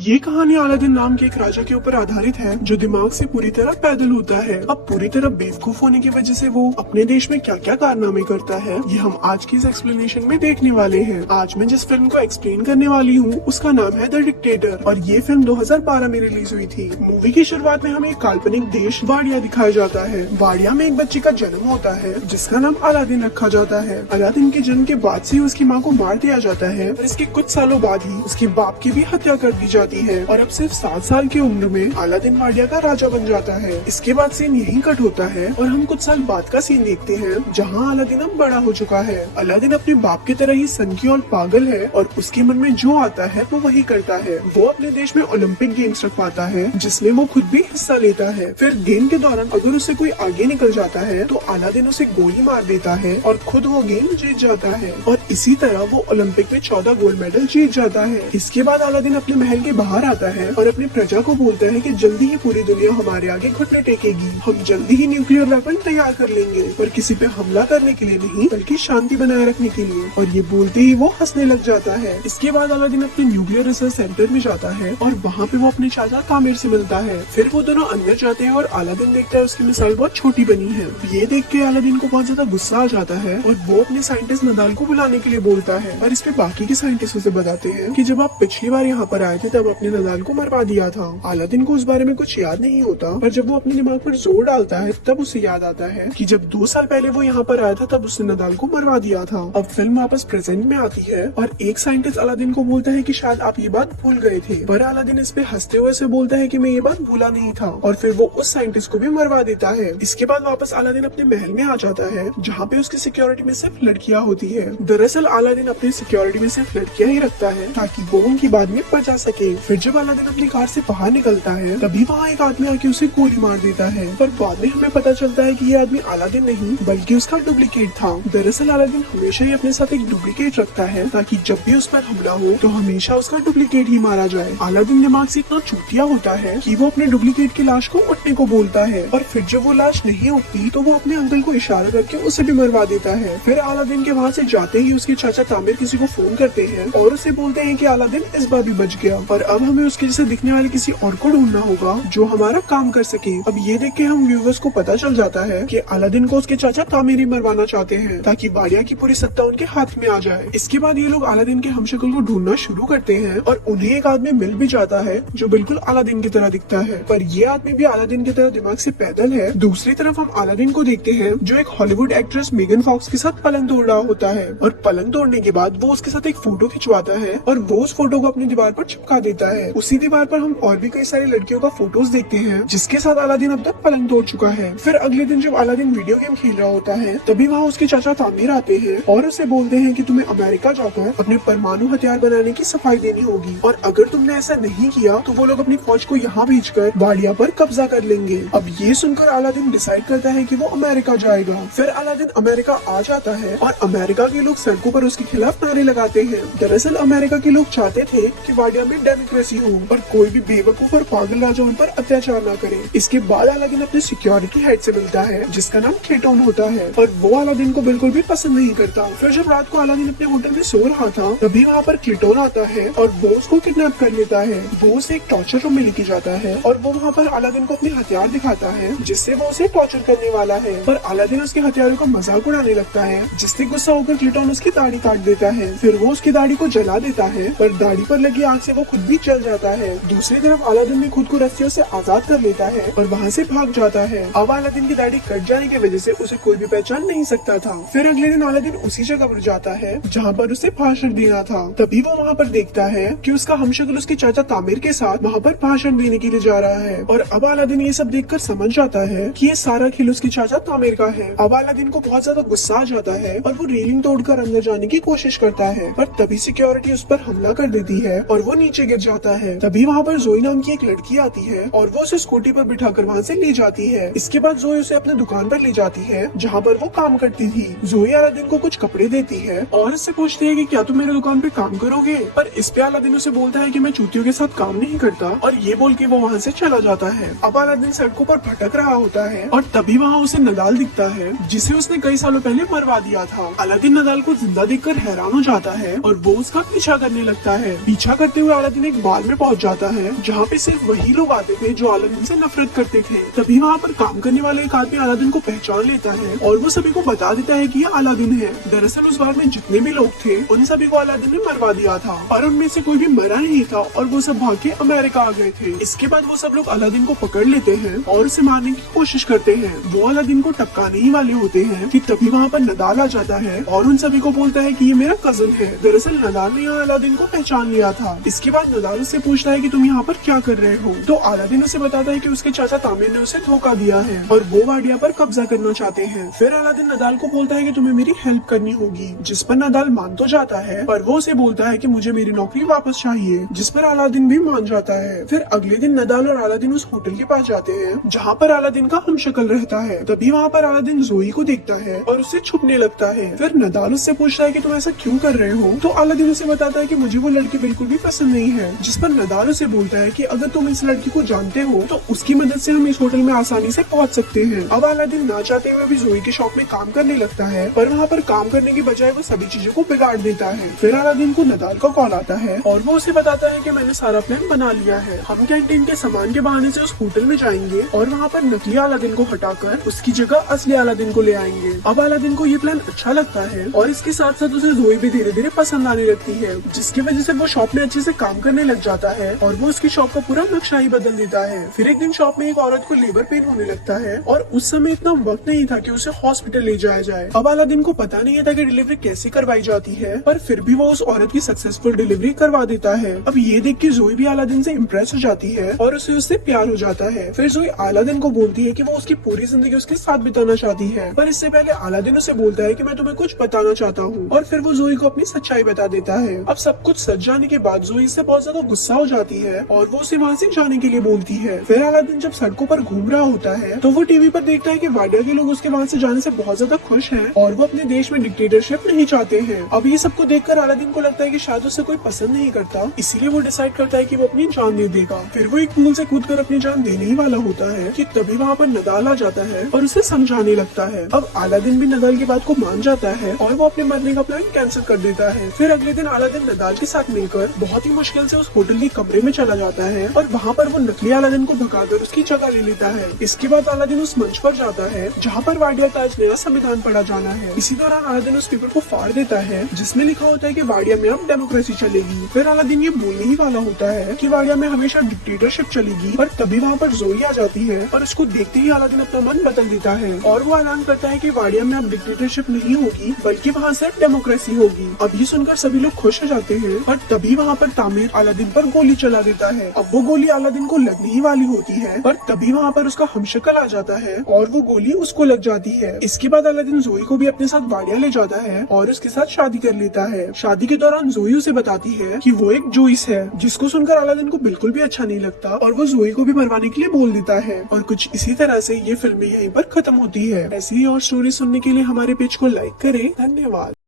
ये कहानी अलादीन नाम के एक राजा के ऊपर आधारित है जो दिमाग से पूरी तरह पैदल होता है। अब पूरी तरह बेवकूफ होने की वजह से वो अपने देश में क्या क्या कारनामे करता है, ये हम आज की इस एक्सप्लेनेशन में देखने वाले हैं। आज मैं जिस फिल्म को एक्सप्लेन करने वाली हूँ उसका नाम है द डिक्टेटर और ये फिल्म 2012 में रिलीज हुई थी। मूवी की शुरुआत में हमें एक काल्पनिक देश वाडिया दिखाया जाता है। वाडिया में एक बच्चे का जन्म होता है जिसका नाम अलादीन रखा जाता है। अलादीन के जन्म के बाद से उसकी माँ को मार दिया जाता है और इसके कुछ सालों बाद ही उसके बाप की भी हत्या कर दी जाती है और अब सिर्फ 7 साल की उम्र में अलादीन वाडिया का राजा बन जाता है। इसके बाद सीन यहीं कट होता है और हम कुछ साल बाद का सीन देखते हैं जहाँ अलादीन अब बड़ा हो चुका है। अलादीन अपने बाप की तरह ही सनकी और पागल है और उसके मन में जो आता है वो वही करता है। वो अपने देश में ओलंपिक गेम्स रखवाता है जिसमें वो खुद भी हिस्सा लेता है। फिर गेम के दौरान अगर उससे कोई आगे निकल जाता है तो अलादीन उसे गोली मार देता है और खुद वो गेम जीत जाता है और इसी तरह वो ओलंपिक में 14 गोल्ड मेडल जीत जाता है। इसके बाद अलादीन अपने महल के बाहर आता है और अपनी प्रजा को बोलता है कि जल्दी ही पूरी दुनिया हमारे आगे घुटने टेकेगी। हम जल्दी ही न्यूक्लियर वेपन तैयार कर लेंगे पर किसी पे हमला करने के लिए नहीं बल्कि शांति बनाए रखने के लिए। और ये बोलते ही वो हंसने लग जाता है। इसके बाद अलादीन अपने न्यूक्लियर रिसर्च सेंटर में जाता है और वहाँ पे वो अपने चाचा तामिर से मिलता है। फिर वो दोनों अंदर जाते हैं और अलादीन देखता है उसकी मिसाइल बहुत छोटी बनी है। ये देख के अलादीन को बहुत ज्यादा गुस्सा आ जाता है और वो अपने साइंटिस्ट नदाल को बुलाने के लिए बोलता है और इस पे बाकी के साइंटिस्टों से बताते हैं कि जब आप पिछली बार यहाँ पर आए थे तब अपने नदाल को मरवा दिया था। अलादीन को उस बारे में कुछ याद नहीं होता पर जब वो अपने दिमाग पर जोर डालता है तब उसे याद आता है कि जब 2 साल पहले वो यहाँ पर आया था तब उसने नदाल को मरवा दिया था। अब फिल्म वापस प्रेजेंट में आती है और एक साइंटिस्ट अलादीन को बोलता है कि शायद आप ये बात भूल गए थे पर अलादीन इस पे हंसते हुए से बोलता है कि मैं ये बात भूला नहीं था और फिर वो उस साइंटिस्ट को भी मरवा देता है। इसके बाद वापस अलादीन अपने महल में आ जाता है जहाँ पे उसकी सिक्योरिटी में सिर्फ लड़कियाँ होती है। दरअसल अलादीन अपनी सिक्योरिटी में सिर्फ लड़कियाँ ही रखता है ताकि वो उनकी बाद में बचा सके। फिर जब अलादीन अपनी कार से बाहर निकलता है तभी वहाँ एक आदमी आके उसे गोली मार देता है पर बाद में हमें पता चलता है कि ये आदमी अलादीन नहीं बल्कि उसका डुप्लीकेट था। दरअसल अलादीन हमेशा ही अपने साथ एक डुप्लीकेट रखता है ताकि जब भी उस पर हमला हो तो हमेशा उसका डुप्लीकेट ही मारा जाए। अलादीन दिमाग से इतना चूतिया होता है कि वो अपने डुप्लीकेट की लाश को उठने को बोलता है और फिर जब वो लाश नहीं उठती तो वो अपने अंकल को इशारा करके उसे भी मरवा देता है। फिर अलादीन के वहाँ से जाते ही उसके चाचा तामिर किसी को फोन करते हैं और उसे बोलते हैं कि अलादीन इस बार भी बच गया पर अब हमें उसके जैसे दिखने वाले किसी और को ढूंढना होगा जो हमारा काम कर सके। अब ये देख के हम व्यूअर्स को पता चल जाता है कि अलादीन को उसके चाचा तामिर ही मरवाना चाहते हैं ताकि वाडिया की पूरी सत्ता उनके हाथ में आ जाए। इसके बाद ये लोग अलादीन के हमशक्ल को ढूंढना शुरू करते हैं और उन्हें एक आदमी मिल भी जाता है जो बिल्कुल अलादीन की तरह दिखता है पर ये आदमी भी अलादीन की तरह दिमाग से पैदल है। दूसरी तरफ हम अलादीन को देखते हैं जो एक हॉलीवुड एक्ट्रेस मेगन फॉक्स के साथ पलंग तोड़ रहा होता है और पलंग तोड़ने के बाद वो उसके साथ एक फोटो खिंचवाता है और वो उस फोटो को अपनी दीवार पर चिपका देता है। उसी दीवार पर हम और भी कई सारी लड़कियों का फोटोज देखते हैं जिसके साथ अलादीन अब तक पलंग तोड़ चुका है। फिर अगले दिन जब अलादीन वीडियो गेम खेल रहा होता है तभी वहाँ उसके चाचा तामिर आते हैं और उसे बोलते हैं कि तुम्हें अमेरिका जाकर अपने परमाणु हथियार बनाने की सफाई देनी होगी और अगर तुमने ऐसा नहीं किया तो वो लोग अपनी फौज को यहाँ भेजकर वाडिया पर कब्जा कर लेंगे। अब ये सुनकर अलादीन डिसाइड करता है कि वो अमेरिका जाएगा। फिर अलादीन अमेरिका आ जाता है और अमेरिका के लोग सड़कों पर उसके खिलाफ नारे लगाते हैं। दरअसल अमेरिका के लोग चाहते थे कि वाडिया में डेमोक्रेसी हो और कोई भी बेवकूफ और पागल राजा उन पर अत्याचार न करे। इसके बाद अलादीन अपने सिक्योरिटी हेड से मिलता है जिसका नाम क्लिटोन होता है और वो अलादीन को बिल्कुल भी पसंद नहीं करता। फिर जब रात को अलादीन अपने होटल में सो रहा था तभी वहाँ पर क्लिटोन आता है और वो उसको किडनैप कर लेता है। वो उसे एक टॉर्चर रूम में लेके जाता है और वो वहाँ पर अलादीन को अपने हथियार दिखाता है जिससे वो उसे टॉर्चर करने वाला है पर अलादीन उसके हथियारों का मजाक उड़ाने लगता है जिससे गुस्सा होकर क्लिटोन उसकी दाढ़ी काट देता है। फिर वो उसकी दाढ़ी को जला देता है पर दाढ़ी पर लगी आग से वो खुद भी जल जाता है। दूसरी तरफ अलादीन भी खुद को रस्सियों से आजाद कर लेता है और वहाँ से भाग जाता है। अब अलादीन की दाढ़ी कट जाने की वजह से उसे कोई भी पहचान नहीं सकता था। फिर अगले दिन अलादीन उसी जगह पर जाता है जहाँ पर उसे भाषण देना था। तभी वो वहाँ पर देखता है कि उसका हमशक्ल उसके चाचा तामिर के साथ वहाँ पर भाषण देने के लिए जा रहा है और अब अलादीन ये सब देखकर समझ जाता है कि ये सारा खेल उसके चाचा तामिर का है। अब अलादीन को बहुत ज्यादा गुस्सा आ जाता है और वो रेलिंग तोड़कर अंदर जाने की कोशिश करता है पर तभी सिक्योरिटी उस पर हमला कर देती है और वो नीचे गिर जाता है। तभी वहाँ पर जोई नाम की एक लड़की आती है और वो उसे स्कूटी पर बिठाकर वहाँ से ले जाती है। इसके बाद जोई उसे अपने दुकान पर ले जाती है जहाँ पर वो काम करती थी। जोई अलादीन को कुछ कपड़े देती है और इससे पूछती है कि क्या तुम मेरे दुकान पे काम करोगे पर इस पे अलादीन उसे बोलता है कि मैं चूतियों के साथ काम नहीं करता और ये बोल के वो वहाँ से चला जाता है। अब अलादीन सड़कों पर भटक रहा होता है और तभी वहाँ उसे नदाल दिखता है जिसे उसने कई सालों पहले मरवा दिया था। अलादीन नदाल को जिंदा देखकर हैरान हो जाता है और वो उसका पीछा करने लगता है। पीछा करते हुए अलादीन एक बार में पहुंच जाता है जहाँ पे सिर्फ वही लोग आते थे जो अलादीन से नफरत करते थे। तभी वहाँ पर काम करने वाले एक आदमी अलादीन को पहचान लेता है और वो सभी को बता देता है कि ये अलादीन है। दरअसल उस बार में जितने भी लोग थे उन सभी को अलादीन ने मरवा दिया था और उनमें से कोई भी मरा नहीं था और वो सब भाग के अमेरिका आ गए थे। इसके बाद वो सब लोग अलादीन को पकड़ लेते हैं और उसे मारने की कोशिश करते हैं। वो अलादीन को टपकाने ही वाले होते हैं कि तभी वहाँ पर नदाल आ जाता है और उन सभी को बोलता है कि ये मेरा कजन है। दरअसल नदाल ने यहाँ अलादीन को पहचान लिया था। इसके बाद नदाल उससे पूछता है कि तुम यहाँ पर क्या कर रहे हो, तो अलादीन उसे बताता है कि उसके चाचा तामिर ने उसे धोखा दिया है और वो वाडिया पर कब्जा करना चाहते हैं। फिर अलादीन नदाल को बोलता है कि तुम्हें मेरी हेल्प करनी होगी, जिस पर नदाल मान तो जाता है पर वो उसे बोलता है कि मुझे मेरी नौकरी वापस चाहिए, जिस पर अलादीन भी मान जाता है। फिर अगले दिन नदाल और अलादीन उस होटल के पास जाते हैं जहाँ पर अलादीन का हमशक्ल रहता है। तभी वहाँ पर अलादीन जोई को देखता है और उससे छुपने लगता है। फिर नदाल उससे पूछता है कि तुम ऐसा क्यों कर रहे हो, तो अलादीन उसे बताता है कि मुझे वो लड़की बिल्कुल भी पसंद नहीं है, जिस पर नदाल उसे बोलता है कि अगर तुम इस लड़की को जानते हो तो उसकी मदद से हम इस होटल में आसानी से पहुंच सकते हैं। अब अलादीन ना चाहते हुए भी जोई के शॉप में काम करने लगता है पर वहाँ पर काम करने की बजाय वो सभी चीजों को बिगाड़ देता है। फिर अलादीन को नदाल का कॉल आता है और वो उसे बताता है कि मैंने सारा प्लान बना लिया है, हम कैंटीन के सामान के बहाने से उस होटल में जाएंगे और वहाँ पर नकली अलादीन को हटाकर उसकी जगह असली अलादीन को ले आएंगे। अब अलादीन को ये प्लान अच्छा लगता है और इसके साथ साथ उसे जोई भी धीरे धीरे पसंद आने लगती है, जिसकी वजह से वो शॉप में अच्छे से काम करने लग जाता है और वो उसकी शॉप का पूरा नक्शा ही बदल देता है। फिर एक दिन शॉप में एक औरत को लेबर पेन होने लगता है और उस समय इतना वक्त नहीं था कि उसे हॉस्पिटल ले जाया जाए। अब अलादीन को पता नहीं था कि डिलीवरी कैसे करवाई जाती है, पर फिर भी वो उस औरत की सक्सेसफुल डिलीवरी करवा देता है। अब ये देख के जोई भी अलादीन से इम्प्रेस हो जाती है और उसे उससे प्यार हो जाता है। फिर जोई अलादीन को बोलती है कि वो उसकी पूरी जिंदगी उसके साथ बिताना चाहती है, पर इससे पहले अलादीन उसे बोलता है कि मैं तुम्हें कुछ बताना चाहता हूँ और फिर वो जोई को अपनी सच्चाई बता देता है। अब सब कुछ सच जाने के बाद जोई से बहुत ज्यादा गुस्सा हो जाती है और वो उसे वहाँ से जाने के लिए बोलती है। फिर अलादीन जब सड़कों पर घूम रहा होता है तो वो टीवी पर देखता है कि वाडिया के लोग उसके वहाँ से जाने से बहुत ज्यादा खुश हैं और वो अपने देश में डिक्टेटरशिप नहीं चाहते हैं। अब ये सबको देखकर अलादीन को लगता है कि शायद उसे कोई पसंद नहीं करता, इसीलिए वो डिसाइड करता है कि वो अपनी जान दे देगा। फिर वो एक पुल से कूदकर अपनी जान देने ही वाला होता है कि तभी वहाँ पर नदाल आ जाता है और उसे समझाने लगता है। अब अलादीन भी नदाल की बात को मान जाता है और वो अपने मरने का प्लान कैंसिल कर देता है। फिर अगले दिन अलादीन नदाल के साथ मिलकर बहुत ही मुश्किल से उस होटल के कमरे में चला जाता है और वहाँ पर वो नकली अलादीन को भगाकर उसकी जगह ले लेता है। इसके बाद अलादीन उस मंच पर जाता है जहाँ पर वाडिया का आज नया संविधान पढ़ा जाना है। इसी दौरान अलादीन उस पेपर को फाड़ देता है जिसमें लिखा होता है कि वाडिया में अब डेमोक्रेसी चलेगी। फिर अलादीन ये बोलने ही वाला होता है कि वाडिया में हमेशा डिक्टेटरशिप चलेगी, पर तभी वहाँ पर जोई आ जाती है और उसको देखते ही अलादीन अपना मन बदल देता है और वो ऐलान करता है कि वाडिया में अब डिक्टेटरशिप नहीं होगी बल्कि वहाँ सिर्फ डेमोक्रेसी होगी। अब ये सुनकर सभी लोग खुश हो जाते हैं और तभी वहाँ पर तामिर अलादीन पर गोली चला देता है। अब वो गोली अलादीन को लगने ही वाली होती है पर तभी वहाँ पर उसका हमशक्ल आ जाता है और वो गोली उसको लग जाती है। इसके बाद अलादीन जोई को भी अपने साथ वाडिया ले जाता है और उसके साथ शादी कर लेता है। शादी के दौरान जोई उसे बताती है कि वो एक जोइस है, जिसको सुनकर अलादीन को बिल्कुल भी अच्छा नहीं लगता और वो जोई को भी मरवाने के लिए बोल देता है। और कुछ इसी तरह से ये फिल्म यहीं पर खत्म होती है। ऐसी ही और स्टोरी सुनने के लिए हमारे पेज को लाइक करें। धन्यवाद।